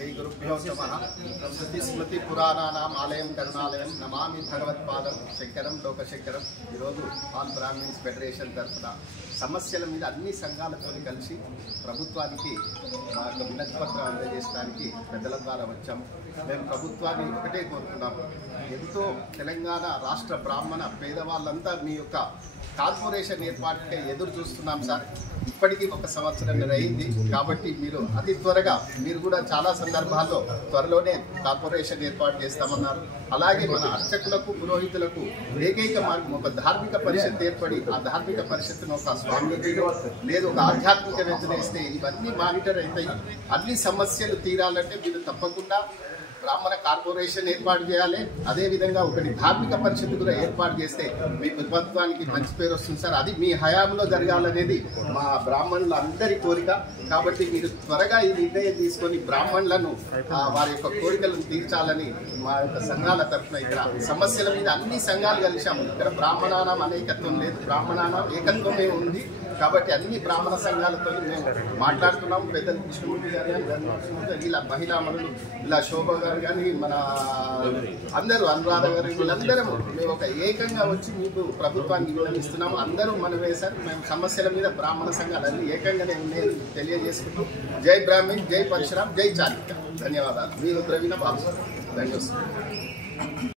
శ్రీ గురుభ్యో నమః. శృతి స్మృతి పురాణానాం ఆలయం కరుణాలయం నమామి భగవత్పాదం శంకరం లోకశంకరం. ఈరోజు ఆల్ బ్రాహ్మిన్స్ ఫెడరేషన్ తరఫున సమస్యల మీద అన్ని సంఘాలతో కలిసి ప్రభుత్వానికి మా యొక్క వినతి పత్రం అందజేయడానికి పెద్దల ద్వారా వచ్చాము. మేము ప్రభుత్వాన్ని ఒకటే కోరుతున్నాము, ఎంతో తెలంగాణ రాష్ట్ర బ్రాహ్మణ పేదవాళ్ళంతా మీ యొక్క కార్పొరేషన్ ఏర్పాటుకే ఎదురు చూస్తున్నాం సార్. ఇప్పటికీ 1 సంవత్సరం అయింది కాబట్టి మీరు అతి త్వరగా మీరు కూడా చాలా సందర్భాల్లో త్వరలోనే కార్పొరేషన్ ఏర్పాటు చేస్తామన్నారు. అలాగే మన అర్చకులకు పురోహితులకు ఏకైక మార్గం ఒక ధార్మిక పరిషత్ ఏర్పడి ఆ ధార్మిక పరిషత్తును ఒక స్వామిలో లేదు ఒక ఆధ్యాత్మికవేత్తలు వేస్తే ఇవన్నీ మానిటర్ అవుతాయి. అన్ని సమస్యలు తీరాలంటే మీరు తప్పకుండా బ్రాహ్మణ కార్పొరేషన్ ఏర్పాటు చేయాలి. అదేవిధంగా ఒకటి ధార్మిక పరిషత్ కూడా ఏర్పాటు చేస్తే మీ ప్రభుత్వానికి మంచి పేరు వస్తుంది సార్. అది మీ హయాంలో జరగాలనేది మా బ్రాహ్మణుల అందరి కోరిక. కాబట్టి మీరు త్వరగా ఈ నిర్ణయం తీసుకొని బ్రాహ్మణులను వారి యొక్క కోరికలను తీర్చాలని మా యొక్క సంఘాల తరఫున ఇక్కడ సమస్యల మీద అన్ని సంఘాలు కలిశాము. ఇక్కడ బ్రాహ్మణానం అనేకత్వం లేదు, బ్రాహ్మణానం ఏకత్వమే ఉంది. కాబట్టి అన్ని బ్రాహ్మణ సంఘాలతో మేము మాట్లాడుతున్నాము. పెద్దలు కృష్ణమూర్తి గారు కానీ ధర్మకృష్ణ ఇలా మహిళామణులు ఇలా శోభ గారు కానీ మన అందరూ అనురాధ గారు వీళ్ళందరం మేము ఒక ఏకంగా వచ్చి మీకు ప్రభుత్వానికి విన్నవిస్తున్నాము. అందరూ మనమే సార్. మేము సమస్యల మీద బ్రాహ్మణ సంఘాలు అన్ని ఏకంగానే ఉన్నాయని తెలియజేసుకుంటూ జై బ్రాహ్మణ్, జై పరశురామ్, జై చాళుక్య. ధన్యవాదాలు. మీరు ద్రవిణ బాబు. ధన్యవాదాలు.